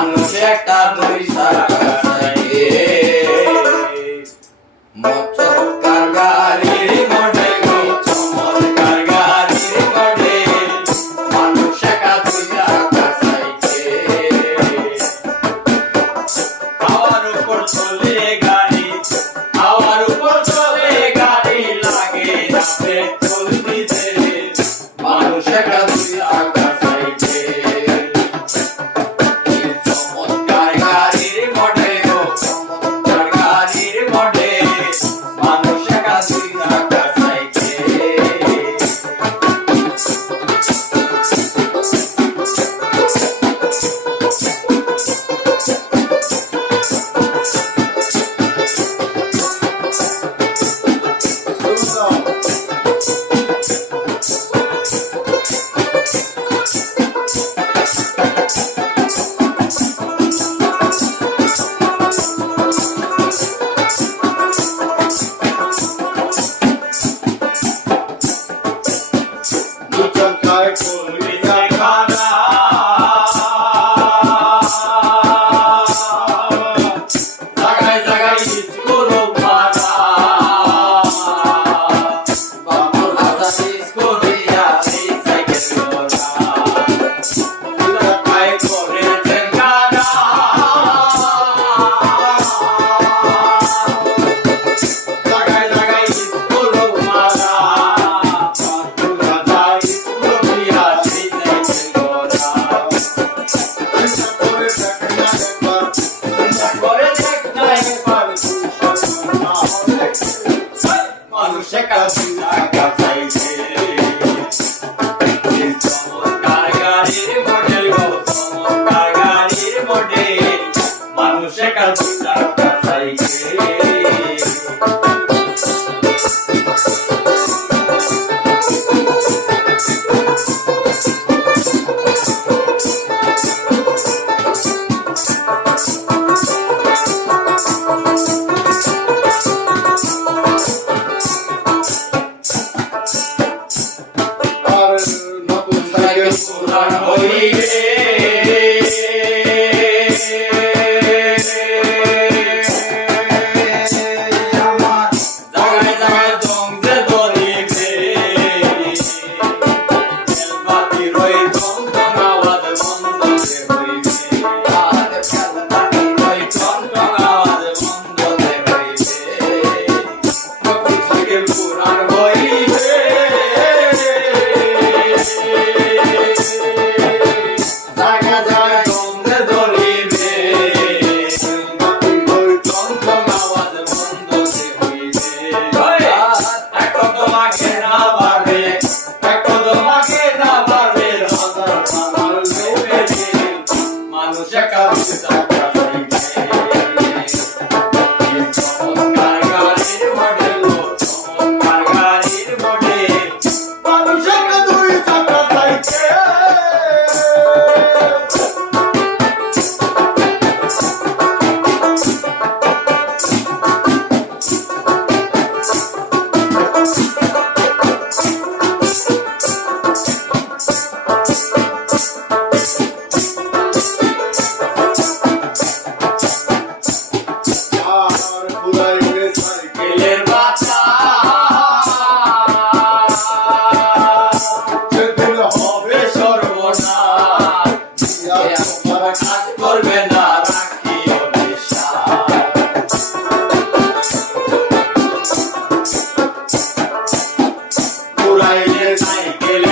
মানুষ একটা দুই চাকা সাইকেল চমৎকার গাড়ির মডেল গো চমৎকার গাড়ির মডেল মানুষ একটা দুই চাকা সাইকেল হাওয়ার উপর চলে গাড়ি হাওয়ার উপর চলে গাড়ি লাগে না পেট্রোল ডিজেল মানুষ একটা দুই চাকা সাইকেল চমৎকার গাড়ির মডেল গো চমৎকার গাড়ির মডেল মানুষ একটা দুই চাকা সাইকেল মানুষ একটা দুই চাকা সাইকেল চমৎকার গাড়ির মডেল গো চমৎকার গাড়ির মডেল মানুষ একটা দুই চাকা সাইকেল পুরাণ হইবে আমার জাগায় জাগায় জং যে ধরিবে তেলপাতি রই টং টং আওয়াজ বন্ধ যে হইবে তেলপাতি রই টং টং আওয়াজ বন্ধ যে হইবে পুরাণ হইবে মানুষ একটা দুই চাকা সাইকেল চমৎকার গাড়ির মডেল গো চমৎকার গাড়ির মডেল মানুষ একটা দুই চাকা সাইকেল সাইকেলের বাচ্চা যেদিন হবে সর্বনাশ তোমার কাজ করবে না রাখিও বিশ্বাস পুরাইলে সাইকেল